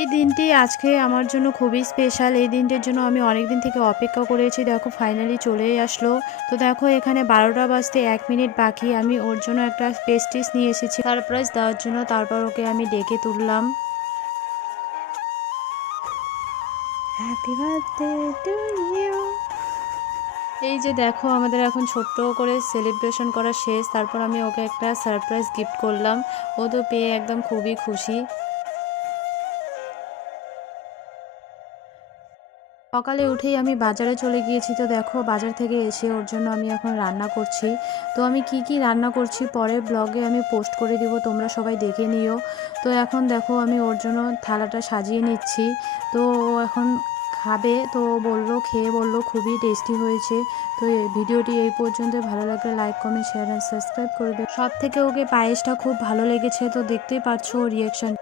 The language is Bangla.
এই দিনটি আজকে আমার জন্য খুবই স্পেশাল। এই দিনটির জন্য আমি অনেক দিন থেকে অপেক্ষা করেছি। দেখো ফাইনালি চলেই আসলো। তো দেখো এখানে 12টা বাজতে 1 মিনিট বাকি। আমি ওর জন্য একটা পেস্ট্রিজ নিয়ে এসেছি সারপ্রাইজ দেওয়ার জন্য। তারপর ওকে আমি ডেকে তুললাম। Happy birthday to you. এই যে দেখো আমাদের এখন ছোট্ট করে সেলিব্রেশন করা শেষ। তারপর আমি ওকে একটা সারপ্রাইজ গিফট করলাম। ও তো পেয়ে একদম খুবই খুশি। সকালে উঠেই আমি বাজারে চলে গিয়েছি। তো দেখো বাজার থেকে এসে ওর জন্য আমি এখন রান্না করছি। তো আমি কি কি রান্না করছি পরের ব্লগে আমি পোস্ট করে দিব, তোমরা সবাই দেখে নিও। তো এখন দেখো আমি ওর জন্য থালাটা সাজিয়ে নিচ্ছি। তো ও এখন খাবে। তো বললো, খেয়ে বললো খুবই টেস্টি হয়েছে। তো এই ভিডিওটি এই পর্যন্ত, ভালো লাগলে like comment share and subscribe করে দেবে। সব থেকে ওকে পায়েসটা খুব ভালো লেগেছে। তো দেখতেই পাচ্ছ রিয়াকশান।